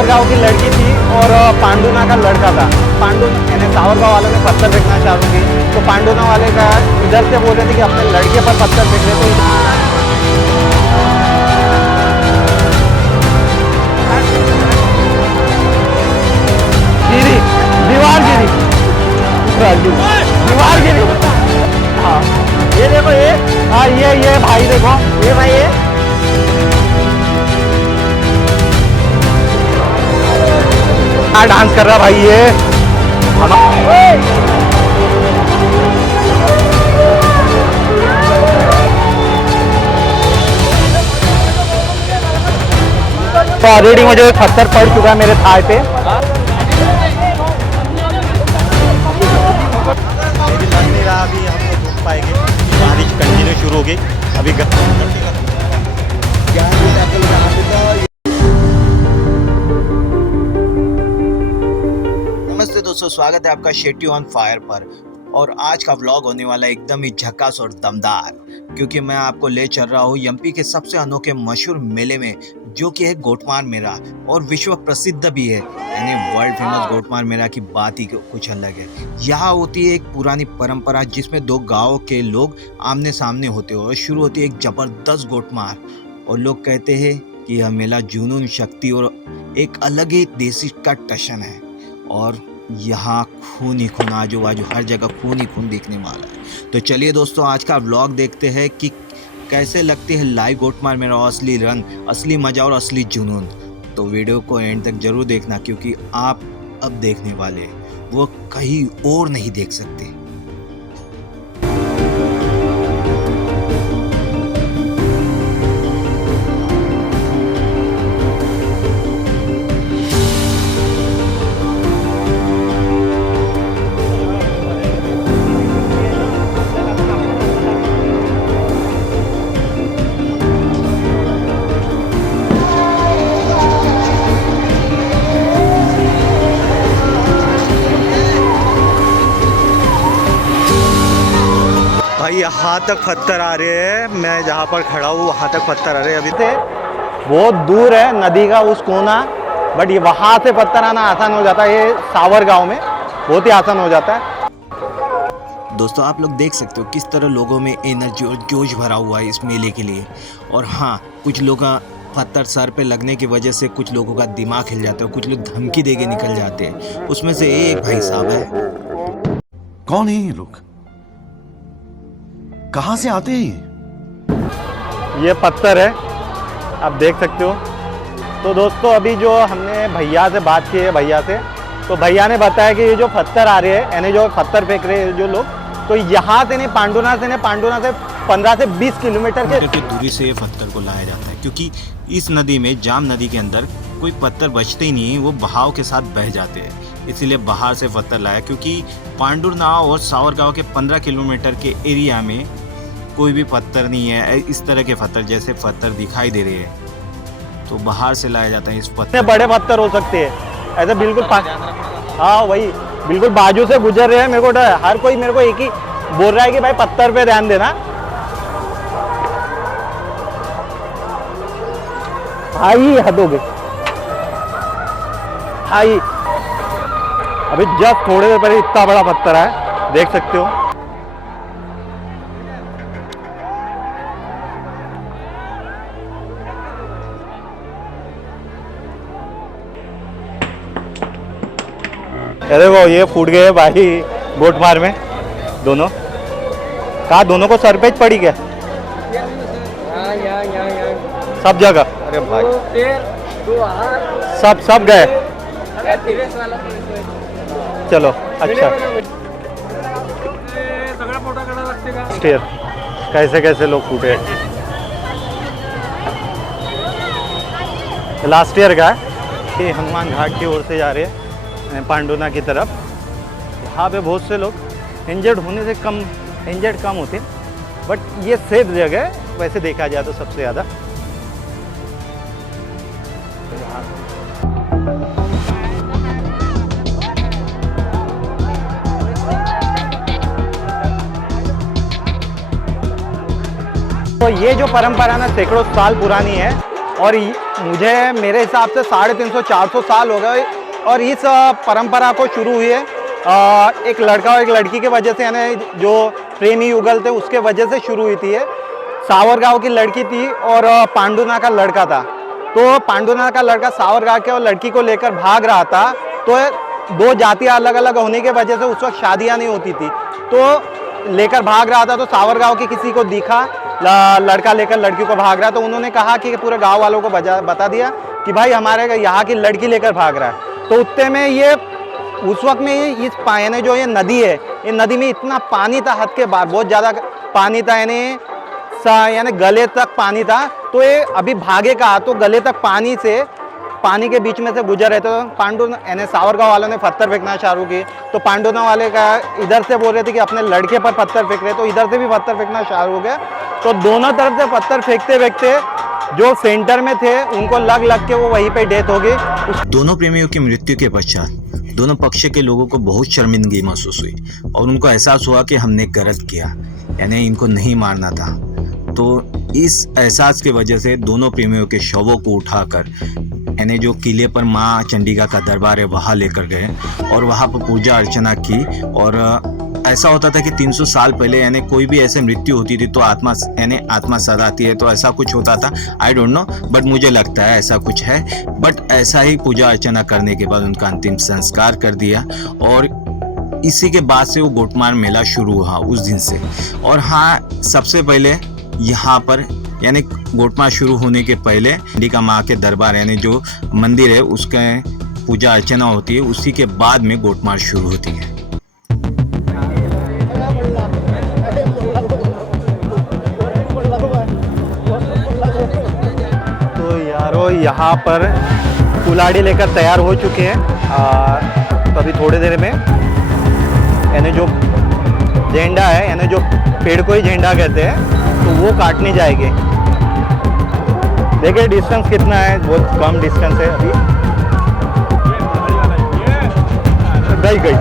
सावरगांव की लड़की थी और पांडुना का लड़का था। यानी सावरगांव वालों ने पत्थर फेंकना चालू की, तो पांडुना वाले का इधर से बोल रहे थे कि अपने लड़के पर पत्थर फेंक रहे थे। दीवार गिरी। हाँ ये देखो, ये हाँ ये भाई देखो, ये भाई ये डांस कर रहा भाई ये। तो ऑलरेडी मुझे पत्थर पड़ चुका है मेरे थाई पे। अभी हम लोग घूम पाएंगे, बारिश कंटिन्यू शुरू हो गई अभी। नमस्ते दोस्तों, स्वागत है आपका शेट्टी ऑन फायर पर। और आज का व्लॉग होने वाला है एकदम ही झकास और दमदार, क्योंकि मैं आपको ले चल रहा हूँ एमपी के सबसे अनोखे मशहूर मेले में, जो कि है गोटमार मेला और विश्व प्रसिद्ध भी है। यानी वर्ल्ड फेमस गोटमार मेला की बात ही कुछ अलग है। यहाँ होती है एक पुरानी परंपरा जिसमें दो गाँव के लोग आमने सामने होते हैं और शुरू होती है एक जबरदस्त गोटमार। और लोग कहते हैं कि यह मेला जुनून, शक्ति और एक अलग ही देसी का टशन है। और यहाँ खून ही खून, आजू बाजू हर जगह खून ही खून देखने वाला है। तो चलिए दोस्तों, आज का व्लॉग देखते हैं कि कैसे लगती है लाइव गोटमार मेरा असली रंग, असली मजा और असली जुनून। तो वीडियो को एंड तक जरूर देखना, क्योंकि आप अब देखने वाले वो कहीं और नहीं देख सकते। भाई यहाँ तक पत्थर आ रहे हैं, मैं जहाँ पर खड़ा हूँ वहाँ तक पत्थर आ रहे हैं। अभी से बहुत दूर है नदी का उस कोना, बट ये वहाँ से पत्थर आना आसान हो जाता है। ये सावरगांव में बहुत ही आसान हो जाता है। दोस्तों आप लोग देख सकते हो किस तरह लोगों में एनर्जी और जोश भरा हुआ है इस मेले के लिए। और हाँ, कुछ लोग पत्थर सर पे लगने की वजह से कुछ लोगों का दिमाग हिल जाता है, कुछ लोग धमकी देके निकल जाते हैं। उसमें से एक भाई साहब है। कौन है ये लोग, कहां से आते हैं? ये पत्थर है, आप देख सकते हो। तो दोस्तों अभी जो हमने भैया से बात की है, भैया से, तो भैया ने बताया कि ये जो पत्थर आ रहे हैं, यानी जो पत्थर फेंक रहे हैं जो लोग, तो यहाँ से नहीं, पांडुना से 15 से 20 किलोमीटर की दूरी से ये पत्थर को लाया जाता है, क्योंकि इस नदी में, जाम नदी के अंदर कोई पत्थर बचते ही नहीं, वो बहाव के साथ बह जाते हैं। इसीलिए बाहर से पत्थर लाया, क्योंकि पांडुना और सावरगांव के 15 किलोमीटर के एरिया में कोई भी पत्थर नहीं है। इस तरह के पत्थर जैसे पत्थर दिखाई दे रहे हैं, तो बाहर से लाया जाता है। इस पत्थर बड़े पत्थर हो सकते हैं ऐसे, बिल्कुल हाँ वही बिल्कुल बाजू से गुजर रहे हैं। मेरे को डर, हर कोई मेरे को एक ही बोल रहा है कि भाई पत्थर पे ध्यान देना। आई हद हो गई। आई अभी जस्ट थोड़ी देर पहले इतना बड़ा पत्थर है, देख सकते हो। अरे वो ये फूट गए भाई गोटमार में दोनों। कहा दोनों को सर पे पड़ी क्या? सब जगह? अरे भाई सब गए। चलो अच्छा। स्टेयर कैसे कैसे लोग फूटे। लास्ट ईयर का है, ये हनुमान घाट की ओर से जा रहे हैं पांडुना की तरफ। यहाँ पे बहुत से लोग इंजर्ड होने से कम होते हैं, बट ये सेफ जगह है वैसे देखा जाए तो सबसे ज़्यादा। तो ये जो परंपरा ना सैकड़ों साल पुरानी है, और मुझे मेरे हिसाब से 350-400 साल हो गए। और इस परंपरा को शुरू हुए एक लड़का और एक लड़की के वजह से, यानी जो प्रेमी युगल थे उसके वजह से शुरू हुई थी। सावरगांव की लड़की थी और पांडुना का लड़का था। तो पांडुना का लड़का सावरगांव के और लड़की को लेकर भाग रहा था। तो दो जातियां अलग अलग होने के वजह से उस वक्त शादियां नहीं होती थी। तो लेकर भाग रहा था, तो सावरगांव के किसी को दिखा लड़का लेकर लड़की को भाग रहा है। तो उन्होंने कहा कि पूरे गांव वालों को बता दिया कि भाई हमारे यहाँ की लड़की लेकर भाग रहा है। तो उतने में ये उस वक्त में इस यानी जो ये नदी है, ये नदी में इतना पानी था, हद के बाहर बहुत ज़्यादा पानी था, यानी गले तक पानी था। तो ये अभी भागे कहा, तो गले तक पानी के बीच में से गुजर रहे थे। तो पांडु यानी सावरगांव वालों ने पत्थर फेंकना शुरू की। तो पांडुना वाले का इधर से बोल रहे थे कि अपने लड़के पर पत्थर फेंक रहे, तो इधर से भी पत्थर फेंकना शुरू हो गया। तो दोनों तरफ से पत्थर फेंकते फेंकते जो सेंटर में थे उनको लग के वो वहीं पे डेथ हो गई। दोनों प्रेमियों की मृत्यु के पश्चात दोनों पक्ष के लोगों को बहुत शर्मिंदगी महसूस हुई और उनको एहसास हुआ कि हमने गलत किया, यानी इनको नहीं मारना था। तो इस एहसास की वजह से दोनों प्रेमियों के शवों को उठाकर यानी जो किले पर माँ चंडिका का दरबार है वहाँ लेकर गए और वहाँ पर पूजा अर्चना की। और ऐसा होता था कि 300 साल पहले यानी कोई भी ऐसे मृत्यु होती थी तो आत्मा सदाती है, तो ऐसा कुछ होता था। आई डोंट नो, बट मुझे लगता है ऐसा कुछ है। बट ऐसा ही पूजा अर्चना करने के बाद उनका अंतिम संस्कार कर दिया और इसी के बाद से वो गोटमार मेला शुरू हुआ उस दिन से। और हाँ, सबसे पहले यहाँ पर यानी गोटमार शुरू होने के पहले चंडिका माँ के दरबार यानी जो मंदिर है उसके पूजा अर्चना होती है, उसी के बाद में गोटमार शुरू होती है। तो यारो यहाँ पर कुल्हाड़ी लेकर तैयार हो चुके हैं। तो अभी थोड़ी देर में यानी जो झंडा है, यानी जो पेड़ को ही झंडा कहते हैं, तो वो काटने जाएंगे। देखिए डिस्टेंस कितना है, बहुत कम डिस्टेंस है। अभी गई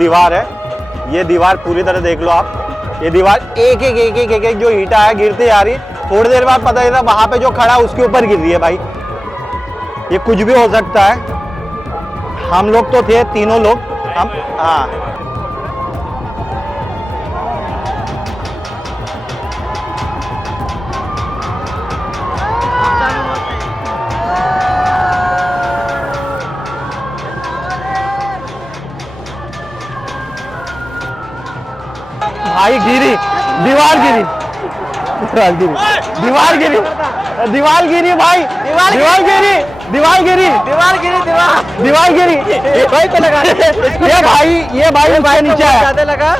दीवार है, ये दीवार पूरी तरह देख लो आप। ये दीवार एक जो ईंटा है गिरती आ रही, थोड़ी देर बाद पता चला वहां पे जो खड़ा उसके ऊपर गिर रही है। भाई ये कुछ भी हो सकता है। हम लोग तो थे तीनों लोग, हम हाँ भाई गिरी, दीवार गिरी भाई, दीवार गिरी भाई तो लगा। ये भाई उसके नीचे है,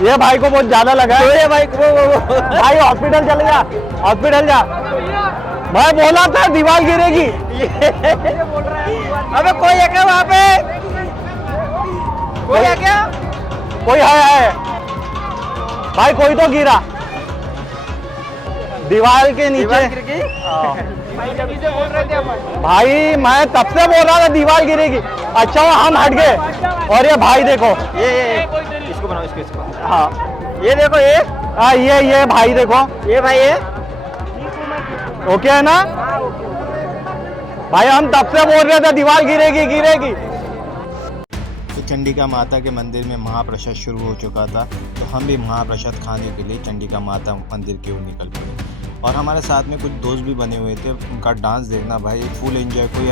ये भाई को बहुत ज्यादा लगा। ये भाई हॉस्पिटल चले जा, हॉस्पिटल जा। मैं बोला था दीवार गिरेगी। अबे कोई है क्या वहाँ पे? कोई है क्या? कोई है भाई, कोई तो गिरा दीवार के नीचे। भाई मैं तब से बोल रहा था दीवार गिरेगी। अच्छा हम हट गए। और ये भाई देखो, ये इसको बनाओ, इसको हाँ ये देखो, ये भाई देखो, ये भाई है। ओके है ना भाई, हम तब से बोल रहे थे दीवार गिरेगी। तो चंडिका माता के मंदिर में महाप्रसाद शुरू हो चुका था, तो हम भी महाप्रसाद खाने के लिए चंडिका माता मंदिर की ओर निकल पड़े। और हमारे साथ में कुछ दोस्त भी बने हुए थे, उनका डांस देखना भाई फुल एंजॉय, कोई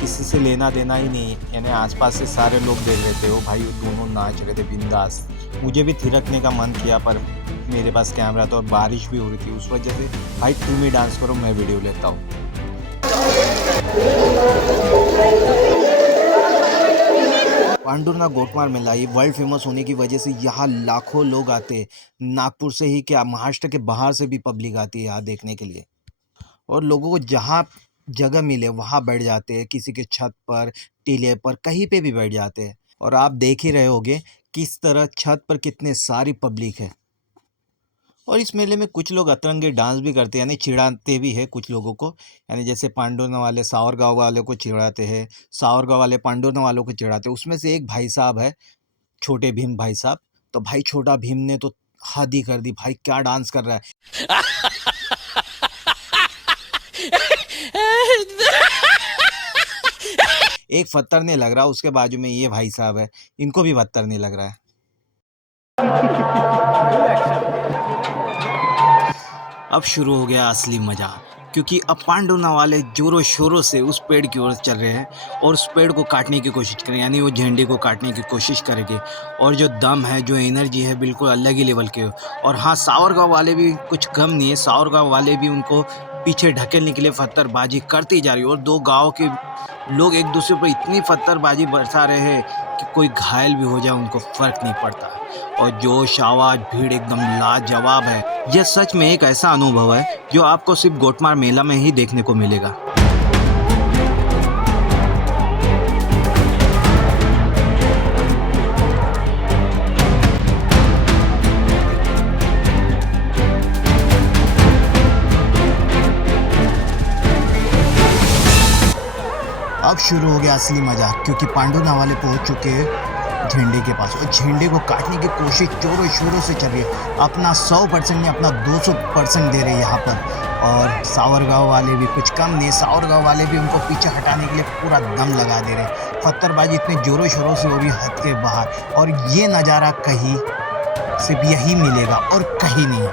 किसी से लेना देना ही नहीं, यानी आसपास से सारे लोग देख रहे थे। वो भाई दोनों नाच रहे थे बिंदास। मुझे भी थिरकने का मन किया पर मेरे पास कैमरा था और बारिश भी हो रही थी, उस वजह से भाई तुम ही डांस करो, मैं वीडियो लेता हूँ। पांडुरनाथ गोटमार मेला ये वर्ल्ड फेमस होने की वजह से यहाँ लाखों लोग आते हैं। नागपुर से ही क्या, महाराष्ट्र के बाहर से भी पब्लिक आती है यहाँ देखने के लिए। और लोगों को जहाँ जगह मिले वहाँ बैठ जाते हैं, किसी के छत पर, टीले पर, कहीं पे भी बैठ जाते हैं। और आप देख ही रहे होगे किस तरह छत पर कितने सारी पब्लिक है। और इस मेले में कुछ लोग अतरंगी डांस भी करते हैं, यानी चिढ़ाते भी है कुछ लोगों को, यानी जैसे पांडुरना वाले सावरगांव वाले को चिढ़ाते हैं, सावरगांव वाले पांडुरना वालों को चिढ़ाते हैं। उसमें से एक भाई साहब है, छोटे भीम भाई साहब। तो भाई छोटा भीम ने तो हद ही कर दी, भाई क्या डांस कर रहा है। एक पत्थर नहीं लग रहा, उसके बाजू में ये भाई साहब है, इनको भी पत्थर नहीं लग रहा है। अब शुरू हो गया असली मजा, क्योंकि अब पांडुरना वाले जोरों शोरों से उस पेड़ की ओर चल रहे हैं और उस पेड़ को काटने की कोशिश करें, यानी वो झंडे को काटने की कोशिश करेंगे। और जो दम है, जो एनर्जी है, बिल्कुल अलग ही लेवल के। और हाँ, सावरगांव वाले भी कुछ कम नहीं है, सावरगांव वाले भी उनको पीछे ढकेलने के लिए पत्थरबाजी करती जा रही है। और दो गाँव के लोग एक दूसरे पर इतनी पत्थरबाजी बरसा रहे हैं कि कोई घायल भी हो जाए उनको फर्क नहीं पड़ता। और जोश, आवाज, भीड़ एकदम लाजवाब है। यह सच में एक ऐसा अनुभव है जो आपको सिर्फ गोटमार मेला में ही देखने को मिलेगा। अब शुरू हो गया असली मजा, क्योंकि पांडुरना वाले पहुंच चुके हैं झंडे के पास और झंडे को काटने की कोशिश जोरों शोरों से चल रही है। अपना 100% नहीं, अपना 200% दे रहे हैं यहाँ पर। और सावरगांव वाले भी कुछ कम नहीं, सावरगांव वाले भी उनको पीछे हटाने के लिए पूरा दम लगा दे रहे हैं। पत्थरबाजी इतने जोरों शोरों से हो रही है, हद के बाहर। और ये नज़ारा कहीं सिर्फ यही मिलेगा और कहीं नहीं।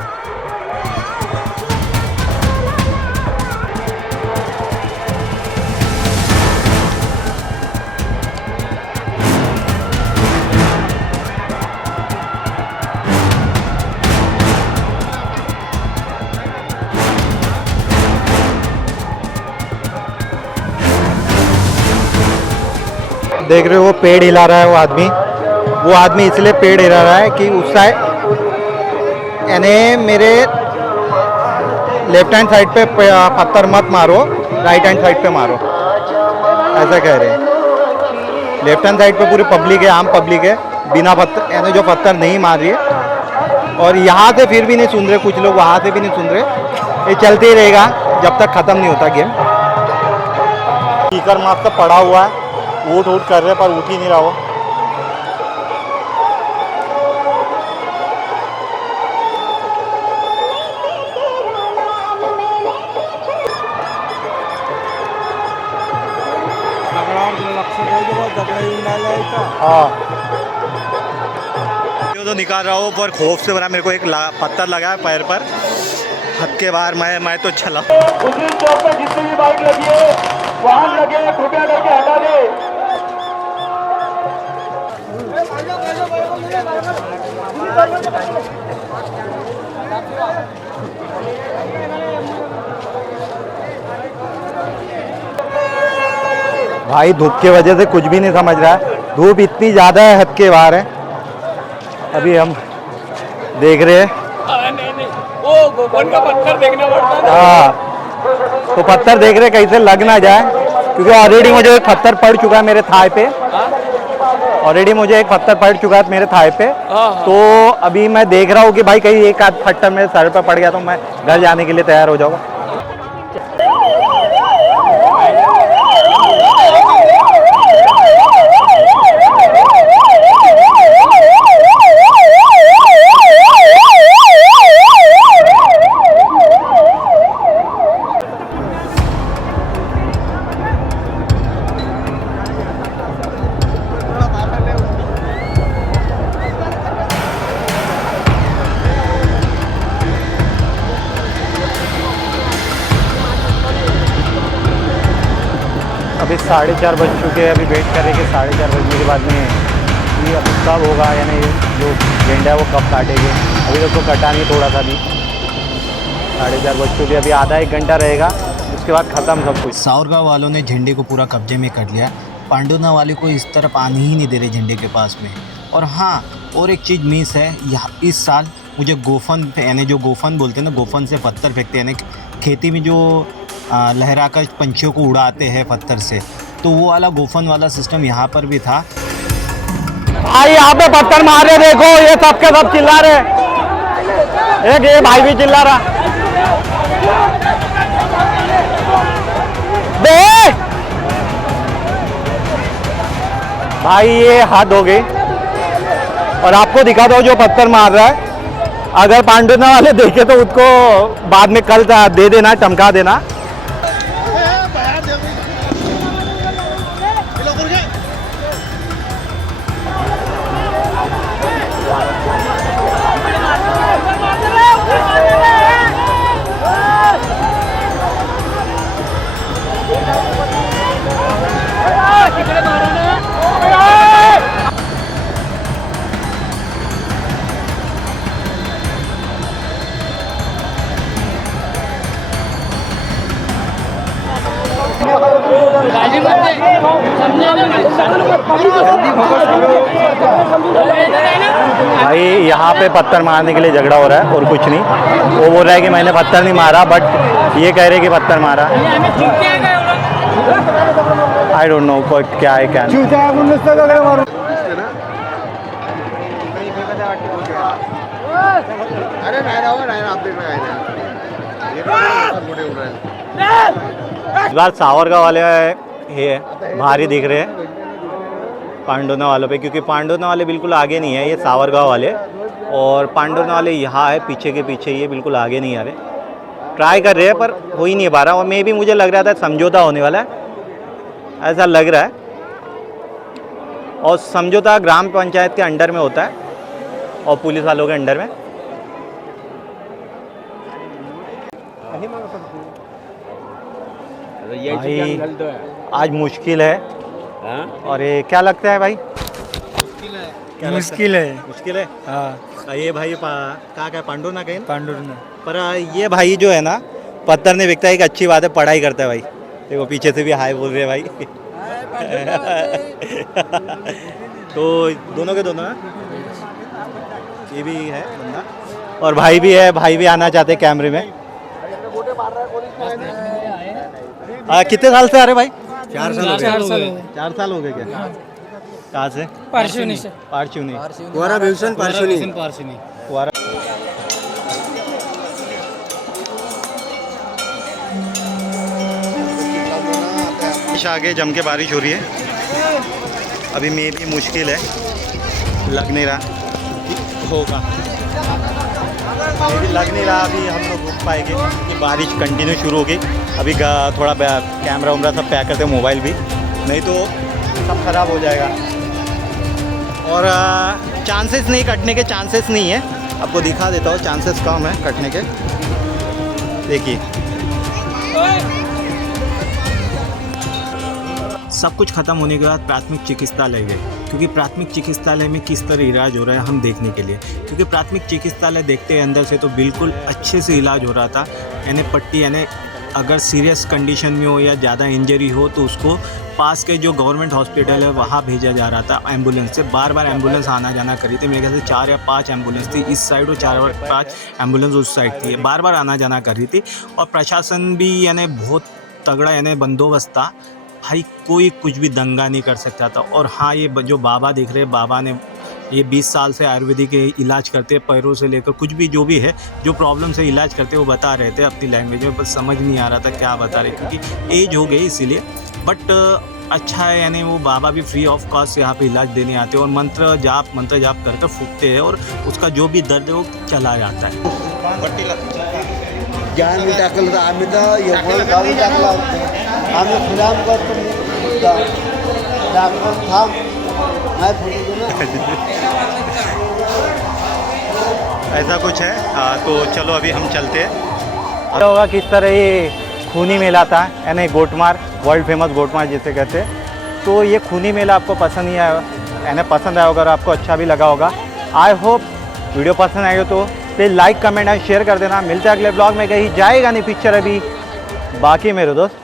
देख रहे हो वो पेड़ हिला रहा है, वो आदमी इसलिए पेड़ हिला रहा है कि उस साइड, यानी मेरे लेफ्ट हैंड साइड पे पत्थर मत मारो, राइट हैंड साइड पे मारो, ऐसा कह रहे हैं। लेफ्ट हैंड साइड पे पूरी पब्लिक है, आम पब्लिक है, बिना पत्थर, यानी जो पत्थर नहीं मार रही है। और यहाँ से फिर भी नहीं सुन रहे कुछ लोग, वहाँ से भी नहीं सुन रहे। ये चलते ही रहेगा जब तक ख़त्म नहीं होता गेम। स्पीकर मास्क पड़ा हुआ है, वोट कर रहे पर उठ ही नहीं रहा वो। हाँ, तो निकाल रहा हूँ पर खौफ से बना, मेरे को एक पत्थर लगा है पैर पर, हद के बाहर मैं तो चला। उसी चौक पे जितनी भी बाइक लगी है, वाहन लगे, कृपया करके हटा दे। भाई धूप की वजह से कुछ भी नहीं समझ रहा है, धूप इतनी ज़्यादा है, हद के बाहर है। अभी हम देख रहे हैं, नहीं, वो गोपन का पत्थर देखना पड़ता है। हाँ, तो पत्थर देख रहे कैसे लग ना जाए, क्योंकि ऑलरेडी मुझे एक पत्थर पड़ चुका है मेरे थाई पे। तो अभी मैं देख रहा हूँ कि भाई कहीं एक आध पत्थर मेरे सर पे पड़ गया तो मैं घर जाने के लिए तैयार हो जाऊँगा। अभी 4:30 बज चुके हैं, अभी वेट कर रहे कि 4:30 बजने के बाद में ये अब कब होगा, यानी जो झंडा है वो कब काटेंगे। अभी तक तो कटा नहीं थोड़ा सा भी। 4:30 बज चुके, अभी आधा एक घंटा रहेगा, उसके बाद ख़त्म सब कुछ। सावरगांव वालों ने झंडे को पूरा कब्जे में कर लिया, पांडुरना वाले को इस तरफ आने ही नहीं दे रहे झंडे के पास में। और हाँ, और एक चीज़ मिस है, यहाँ इस साल मुझे गोफन, यानी जो गोफन बोलते हैं ना, गोफन से पत्थर फेंकते हैं, यानी खेती में जो लहरा कर पंछियों को उड़ाते हैं पत्थर से, तो वो वाला गोफन वाला सिस्टम यहाँ पर भी था। भाई यहाँ पे पत्थर मार रहे, देखो ये सबके सब चिल्ला रहे। एक ये भाई भी चिल्ला रहा। देख भाई ये हाथ हो गई। और आपको दिखा दो जो पत्थर मार रहा है, अगर पांडुना वाले देखे तो उसको बाद में कल दे देना, टमका देना। भाई यहाँ पे पत्थर मारने के लिए झगड़ा हो रहा है और कुछ नहीं। वो बोल रहा है कि मैंने पत्थर नहीं मारा, बट ये कह रहे कि पत्थर मारा। आई डोंट नो क्या है क्या नहीं। इस बार सावरगांव वाले ये भारी दिख रहे हैं पांडुना वालों पे, क्योंकि पांडुना वाले बिल्कुल आगे नहीं है, ये सावरगांव वाले। और पांडुना वाले यहाँ है पीछे के पीछे, ये बिल्कुल आगे नहीं आ रहे। ट्राई कर रहे हैं पर हो ही नहीं पा रहा। और मे भी मुझे लग रहा था समझौता होने वाला है, ऐसा लग रहा है। और समझौता ग्राम पंचायत के अंडर में होता है और पुलिस वालों के अंडर में। भाई आज मुश्किल है। और ये क्या लगता है भाई? मुश्किल है। मुश्किल है। हाँ ये भाई क्या पांडुना कहीं पांडुरना। पर ये भाई जो है ना पत्थर नहीं बिकता, एक अच्छी बात है, पढ़ाई करता है भाई। देखो पीछे से भी हाय बोल रहे हैं भाई। तो दोनों के दोनों हैं। ये भी है बंदा और भाई भी है, भाई भी आना चाहते कैमरे में। कितने साल से आ रहे भाई? 4 साल हो गए। 4 साल हो गए क्या? कहाँ से? पारशुनी से। पारचूनी। कुआरा भीषण पारशुनी। कुआरा। आगे जम के बारिश हो रही है। अभी मे भी मुश्किल है, लग नहीं रहा होगा। अभी लग नहीं रहा अभी हम लोग रुक पाएंगे कि बारिश कंटिन्यू शुरू हो गई। अभी थोड़ा कैमरा वैमरा सब पैक करते हैं, मोबाइल भी, नहीं तो सब खराब हो जाएगा। और चांसेस नहीं, कटने के चांसेस नहीं है। आपको दिखा देता हूँ, चांसेस कम है कटने के। देखिए सब कुछ खत्म होने के बाद प्राथमिक चिकित्सालय गए, क्योंकि प्राथमिक चिकित्सालय में किस तरह इलाज हो रहा है हम देखने के लिए। क्योंकि प्राथमिक चिकित्सालय देखते हैं अंदर से तो बिल्कुल अच्छे से इलाज हो रहा था। यानी पट्टी, यानी अगर सीरियस कंडीशन में हो या ज़्यादा इंजरी हो तो उसको पास के जो गवर्नमेंट हॉस्पिटल है वहाँ भेजा जा रहा था एम्बुलेंस से। बार बार एम्बुलेंस आना जाना करी थी, मेरे ख्याल से 4 या 5 एम्बुलेंस थी इस साइड और 4 या 5 एम्बुलेंस उस साइड थी, बार बार आना जाना कर रही थी। और प्रशासन भी यानी बहुत तगड़ा यानी बंदोबस्त था भाई, कोई कुछ भी दंगा नहीं कर सकता था। और हाँ, ये जो बाबा दिख रहे, बाबा ने ये 20 साल से आयुर्वेदिक इलाज करते हैं, पैरों से लेकर कुछ भी जो भी है, जो प्रॉब्लम से इलाज करते हैं वो बता रहे थे अपनी लैंग्वेज में, बस समझ नहीं आ रहा था क्या बता रहे, क्योंकि एज हो गई इसीलिए। बट अच्छा है, यानी वो बाबा भी फ्री ऑफ कॉस्ट यहाँ पे इलाज देने आते हैं और मंत्र जाप कर कर फूकते हैं और उसका जो भी दर्द है वो चला जाता है। ज्ञान मी टाकलं तर आम्ही तर एवढं गावी टाकला होता आम्ही खुलाम करतो टाकून थांब नाही फुटू ना। ऐसा कुछ है। तो चलो अभी हम चलते हैं। होगा किस तरह ये खूनी मेला था, यानी गोटमार, वर्ल्ड फेमस गोटमार जिसे कहते हैं। तो ये खूनी मेला आपको पसंद नहीं आया, यानी पसंद आया होगा और आपको अच्छा भी लगा होगा। आई होप वीडियो पसंद आएगा तो please like comment and share कर देना। मिलते हैं अगले ब्लॉग में। कहीं जाएगा नहीं पिक्चर अभी बाकी मेरे दोस्त।